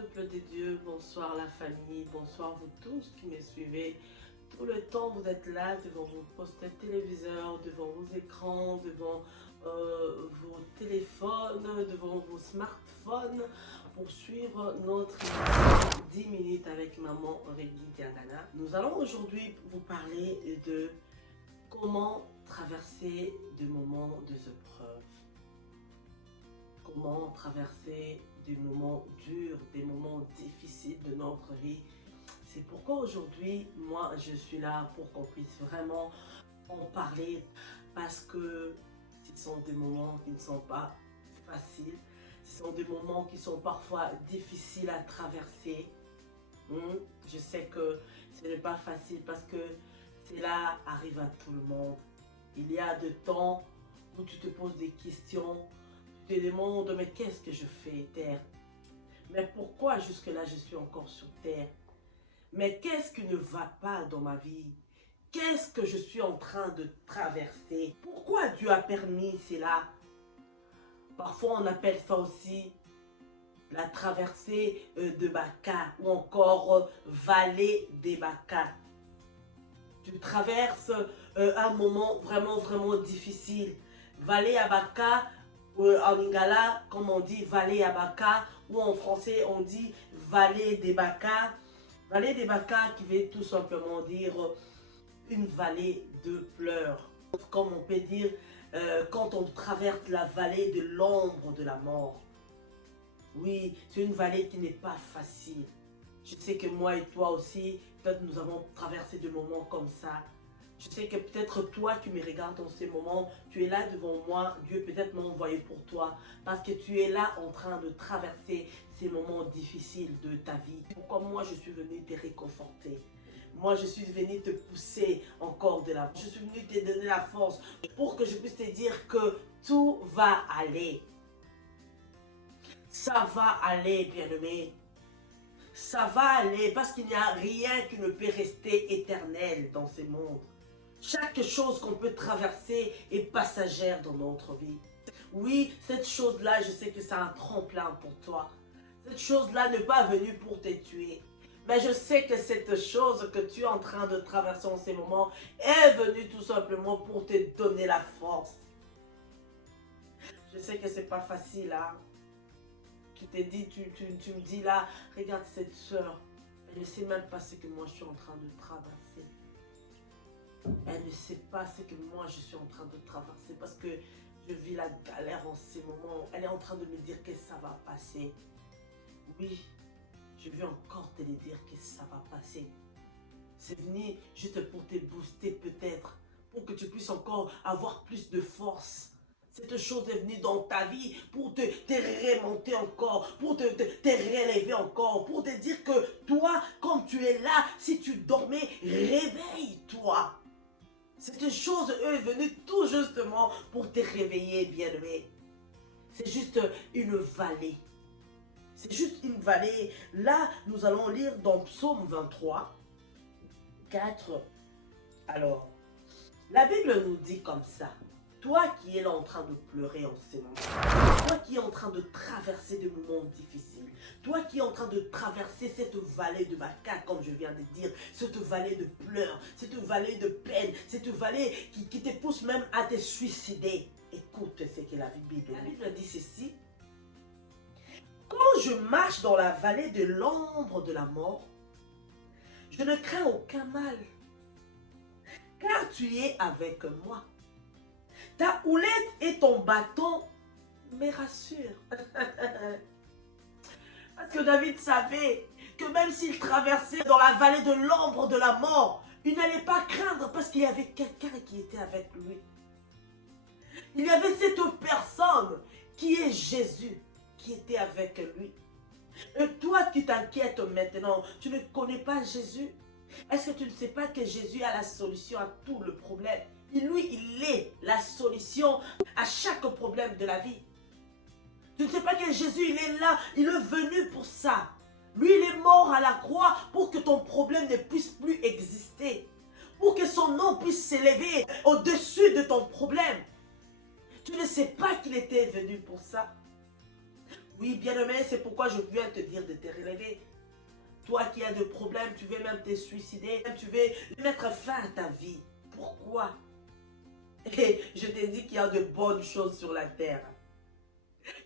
peuple de Dieu, bonsoir la famille, bonsoir vous tous qui me suivez. Tout le temps vous êtes là devant vos postes téléviseurs, devant vos écrans, devant vos téléphones, devant vos smartphones pour suivre notre émission 10 minutes avec maman Reggie Diagana. Nous allons aujourd'hui vous parler de comment traverser des moments d'épreuve. Comment traverser des moments durs, des moments difficiles de notre vie. C'est pourquoi aujourd'hui, moi, je suis là pour qu'on puisse vraiment en parler parce que ce sont des moments qui ne sont pas faciles. Ce sont des moments qui sont parfois difficiles à traverser. Je sais que ce n'est pas facile parce que cela arrive à tout le monde. Il y a des temps où tu te poses des questions. Tu te demandes, mais qu'est-ce que je fais, Terre? Mais pourquoi jusque-là je suis encore sur Terre? Mais qu'est-ce qui ne va pas dans ma vie? Qu'est-ce que je suis en train de traverser? Pourquoi Dieu a permis cela? Parfois on appelle ça aussi la traversée de Baka ou encore vallée des Baka. Tu traverses un moment vraiment difficile. Vallée à Baka, en lingala, comme on dit vallée à Baka, ou en français on dit vallée des Baka. Vallée des Baka qui veut tout simplement dire une vallée de pleurs. Comme on peut dire quand on traverse la vallée de l'ombre de la mort. Oui, c'est une vallée qui n'est pas facile. Je sais que moi et toi aussi, peut-être nous avons traversé des moments comme ça. Je sais que peut-être toi qui me regardes en ce moment, tu es là devant moi, Dieu peut-être m'a envoyé pour toi, parce que tu es là en train de traverser ces moments difficiles de ta vie. Pourquoi moi je suis venue te réconforter? Moi je suis venue te pousser encore de l'avant. Je suis venue te donner la force pour que je puisse te dire que tout va aller. Ça va aller, bien-aimé. Ça va aller parce qu'il n'y a rien qui ne peut rester éternel dans ce monde. Chaque chose qu'on peut traverser est passagère dans notre vie. Oui, cette chose-là, je sais que c'est un tremplin pour toi. Cette chose-là n'est pas venue pour te tuer. Mais je sais que cette chose que tu es en train de traverser en ce moment est venue tout simplement pour te donner la force. Je sais que c'est pas facile, hein. Tu te dis, tu me dis là, regarde cette soeur, elle ne sait même pas ce que moi je suis en train de traverser. Elle ne sait pas ce que moi je suis en train de traverser parce que je vis la galère en ce moment. Elle est en train de me dire que ça va passer. Oui, je veux encore te le dire que ça va passer. C'est venu juste pour te booster peut-être, pour que tu puisses encore avoir plus de force. Cette chose est venue dans ta vie pour te remonter encore, pour te relever encore, pour te dire que toi, comme tu es là, si tu dormais, réveille-toi. Cette chose est venue tout justement pour te réveiller, bien-aimé. C'est juste une vallée. C'est juste une vallée. Là, nous allons lire dans Psaume 23, 4. Alors, la Bible nous dit comme ça. Toi qui es là en train de pleurer en ce moment, toi qui es en train de traverser des moments difficiles, toi qui es en train de traverser cette vallée de Baka, comme je viens de dire, cette vallée de pleurs, cette vallée de peine, cette vallée qui te pousse même à te suicider. Écoute ce que la Bible dit ceci. Quand je marche dans la vallée de l'ombre de la mort, je ne crains aucun mal, car tu es avec moi. Ta houlette et ton bâton me rassurent. Parce que David savait que même s'il traversait dans la vallée de l'ombre de la mort, il n'allait pas craindre parce qu'il y avait quelqu'un qui était avec lui. Il y avait cette personne qui est Jésus qui était avec lui. Et toi qui t'inquiètes maintenant, tu ne connais pas Jésus? Est-ce que tu ne sais pas que Jésus a la solution à tout le problème? Lui, il est la solution à chaque problème de la vie. Tu ne sais pas que Jésus, il est là, il est venu pour ça. Lui, il est mort à la croix pour que ton problème ne puisse plus exister. Pour que son nom puisse s'élever au-dessus de ton problème. Tu ne sais pas qu'il était venu pour ça. Oui, bien-aimé, c'est pourquoi je viens te dire de te relever. Toi qui as des problèmes, tu veux même te suicider, tu veux mettre fin à ta vie. Pourquoi? Et je t'ai dit qu'il y a de bonnes choses sur la terre.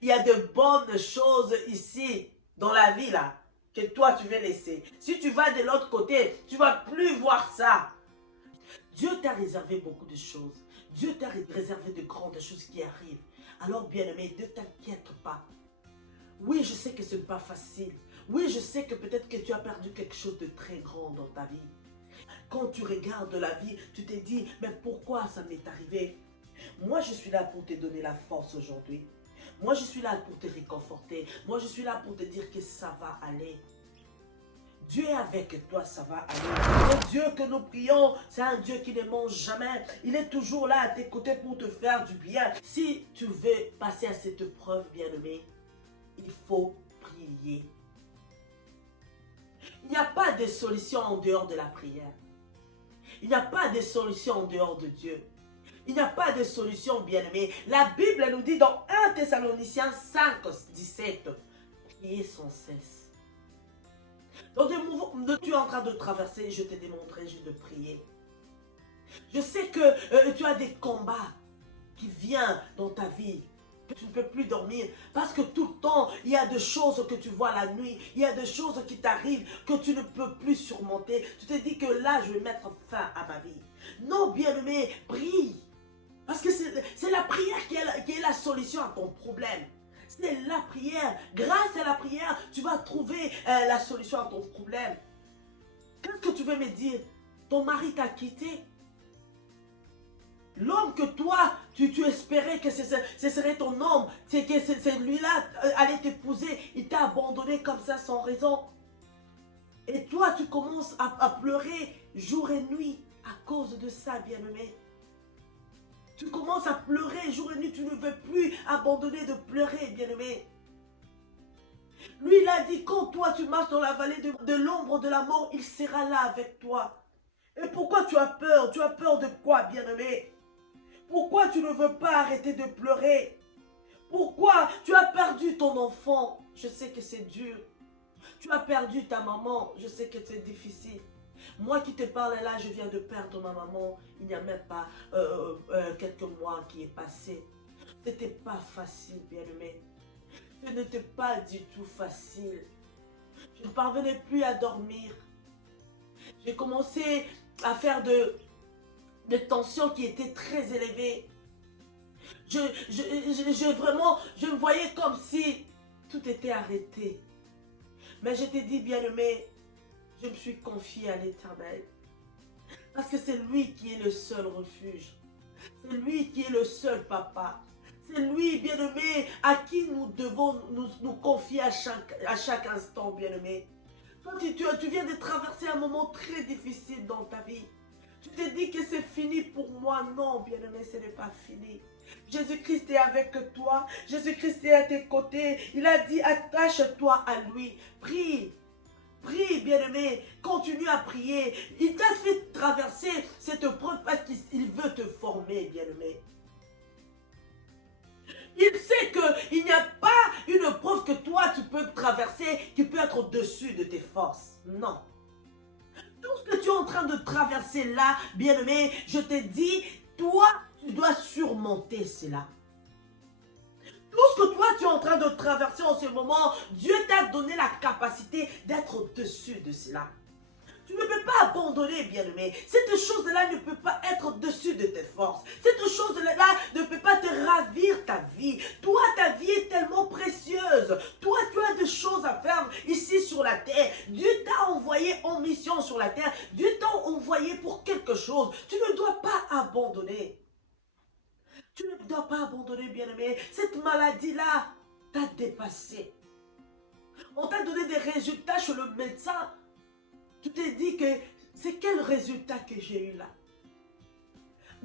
Il y a de bonnes choses ici, dans la vie là, que toi tu veux laisser. Si tu vas de l'autre côté, tu ne vas plus voir ça. Dieu t'a réservé beaucoup de choses. Dieu t'a réservé de grandes choses qui arrivent. Alors bien-aimé, ne t'inquiète pas. Oui, je sais que ce n'est pas facile. Oui, je sais que peut-être que tu as perdu quelque chose de très grand dans ta vie. Quand tu regardes la vie, tu te dis, mais pourquoi ça m'est arrivé? Moi, je suis là pour te donner la force aujourd'hui. Moi, je suis là pour te réconforter. Moi, je suis là pour te dire que ça va aller. Dieu est avec toi, ça va aller. Le Dieu que nous prions, c'est un Dieu qui ne mange jamais. Il est toujours là à tes côtés pour te faire du bien. Si tu veux passer à cette épreuve, bien-aimé, il faut prier. Il n'y a pas de solution en dehors de la prière. Il n'y a pas de solution en dehors de Dieu. Il n'y a pas de solution, bien-aimé. La Bible nous dit dans 1 Thessaloniciens 5, 17, priez sans cesse. Dans des mouvements que tu es en train de traverser, je t'ai démontré juste de prier. Je sais que tu as des combats qui viennent dans ta vie. Tu ne peux plus dormir parce que tout le temps, il y a des choses que tu vois la nuit, il y a des choses qui t'arrivent que tu ne peux plus surmonter. Tu te dis que là, je vais mettre fin à ma vie. Non, bien-aimé, prie. Parce que c'est la prière qui est la solution à ton problème. C'est la prière. Grâce à la prière, tu vas trouver la solution à ton problème. Qu'est-ce que tu veux me dire? Ton mari t'a quitté. L'homme que toi, tu espérais que ce serait ton homme, c'est que c'est lui-là allait t'épouser, il t'a abandonné comme ça sans raison. Et toi, tu commences à pleurer jour et nuit à cause de ça, bien-aimé. Tu commences à pleurer jour et nuit, tu ne veux plus abandonner de pleurer, bien-aimé. Lui, il a dit, quand toi tu marches dans la vallée de l'ombre de la mort, il sera là avec toi. Et pourquoi tu as peur? Tu as peur de quoi, bien-aimé? Pourquoi tu ne veux pas arrêter de pleurer? Pourquoi tu as perdu ton enfant? Je sais que c'est dur. Tu as perdu ta maman. Je sais que c'est difficile. Moi qui te parle là, je viens de perdre ma maman. Il n'y a même pas quelques mois qui est passé. C'était pas facile, bien-aimé. Ce n'était pas du tout facile. Je ne parvenais plus à dormir. J'ai commencé à faire de tensions qui étaient très élevées. Je me voyais comme si tout était arrêté. Mais je t'ai dit, bien-aimé, je me suis confiée à l'Éternel. Parce que c'est lui qui est le seul refuge. C'est lui qui est le seul papa. C'est lui, bien-aimé, à qui nous devons nous confier à chaque instant, bien-aimé. Toi, tu viens de traverser un moment très difficile dans ta vie. Tu te dis que c'est fini pour moi. Non, bien-aimé, ce n'est pas fini. Jésus-Christ est avec toi. Jésus-Christ est à tes côtés. Il a dit, attache-toi à lui. Prie. Prie, bien-aimé. Continue à prier. Il t'a fait traverser cette épreuve parce qu'il veut te former, bien-aimé. Il sait qu'il n'y a pas une épreuve que toi, tu peux traverser qui peut être au-dessus de tes forces. Non. Tout ce que tu es en train de traverser là, bien-aimé, je te dis, toi, tu dois surmonter cela. Tout ce que toi, tu es en train de traverser en ce moment, Dieu t'a donné la capacité d'être au-dessus de cela. Tu ne peux pas abandonner, bien-aimé. Cette chose-là ne peut pas être au-dessus de tes forces. Cette chose-là ne peut pas te ravir ta vie. Toi, ta vie est tellement précieuse. Toi, tu as des choses à faire ici sur la terre. Dieu t'a envoyé en mission sur la terre. Dieu t'a envoyé pour quelque chose. Tu ne dois pas abandonner. Tu ne dois pas abandonner, bien-aimé. Cette maladie-là t'a dépassé. On t'a donné des résultats chez le médecin. Tu t'es dit que c'est quel résultat que j'ai eu là?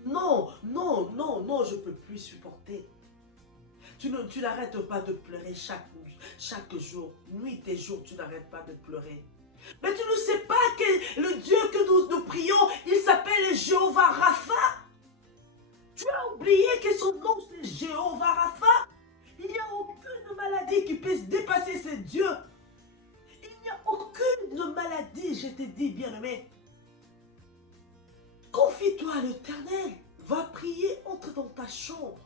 Non, non, non, non, je ne peux plus supporter. Tu n'arrêtes pas de pleurer chaque jour. Nuit et jour, tu n'arrêtes pas de pleurer. Mais tu ne sais pas que le Dieu que nous prions, il s'appelle Jéhovah Rapha. Tu as oublié que son nom c'est Jéhovah Rapha. Il n'y a aucune maladie qui puisse dépasser ces dieux. Il n'y a aucune maladie, je te dis, bien-aimé. Confie-toi à l'Éternel. Va prier, entre dans ta chambre.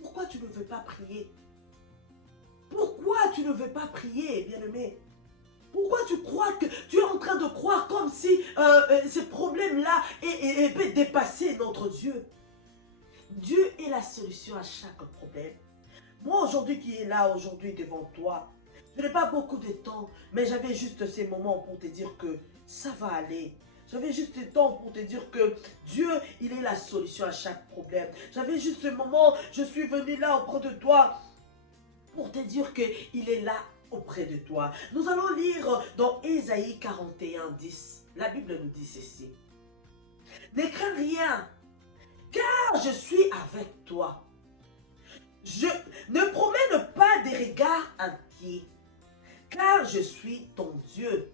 Pourquoi tu ne veux pas prier? Pourquoi tu ne veux pas prier, bien-aimé? Pourquoi tu crois que tu es en train de croire comme si ces problèmes-là peuvent dépasser notre Dieu? Dieu est la solution à chaque problème. Moi, aujourd'hui, qui est là, aujourd'hui, devant toi, je n'ai pas beaucoup de temps, mais j'avais juste ces moments pour te dire que ça va aller. J'avais juste le temps pour te dire que Dieu, il est la solution à chaque problème. J'avais juste ce moment, je suis venu là auprès de toi pour te dire qu'il est là auprès de toi. Nous allons lire dans Ésaïe 41, 10. La Bible nous dit ceci. Ne crains rien, car je suis avec toi. Je ne promène pas des regards inquiets, car je suis ton Dieu.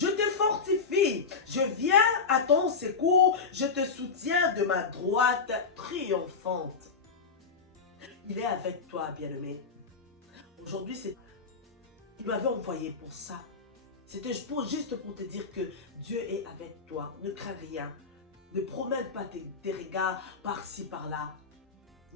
Je te fortifie, je viens à ton secours, je te soutiens de ma droite triomphante. Il est avec toi, bien-aimé. Aujourd'hui, il m'avait envoyé pour ça. C'était juste pour te dire que Dieu est avec toi. Ne crains rien. Ne promène pas tes regards par-ci, par-là.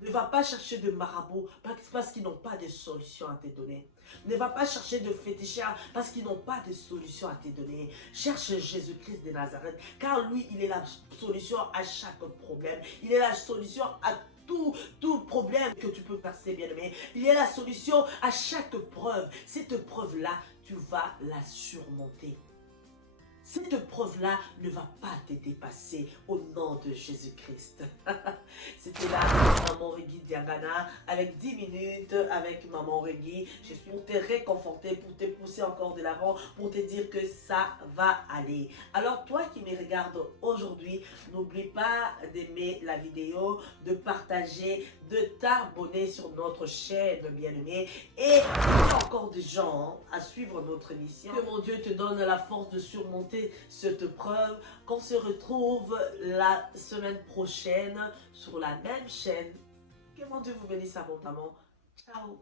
Ne va pas chercher de marabouts parce qu'ils n'ont pas de solution à te donner. Ne va pas chercher de fétichards parce qu'ils n'ont pas de solution à te donner. Cherche Jésus-Christ de Nazareth, car lui, il est la solution à chaque problème. Il est la solution à tout problème que tu peux passer, bien-aimé. Il est la solution à chaque preuve. Cette preuve-là, tu vas la surmonter. Cette preuve-là ne va pas te dépasser au nom de Jésus-Christ. C'était là, Maman Reggie Diagana, avec 10 minutes avec Maman Reggie. Je suis pour te réconforter, pour te pousser encore de l'avant, pour te dire que ça va aller. Alors toi qui me regardes aujourd'hui, n'oublie pas d'aimer la vidéo, de partager, de t'abonner sur notre chaîne, bien-aimé. Et il y a encore des gens à suivre notre mission. Que mon Dieu te donne la force de surmonter cette preuve, qu'on se retrouve la semaine prochaine sur la même chaîne. Que mon Dieu vous bénisse abondamment. Ciao.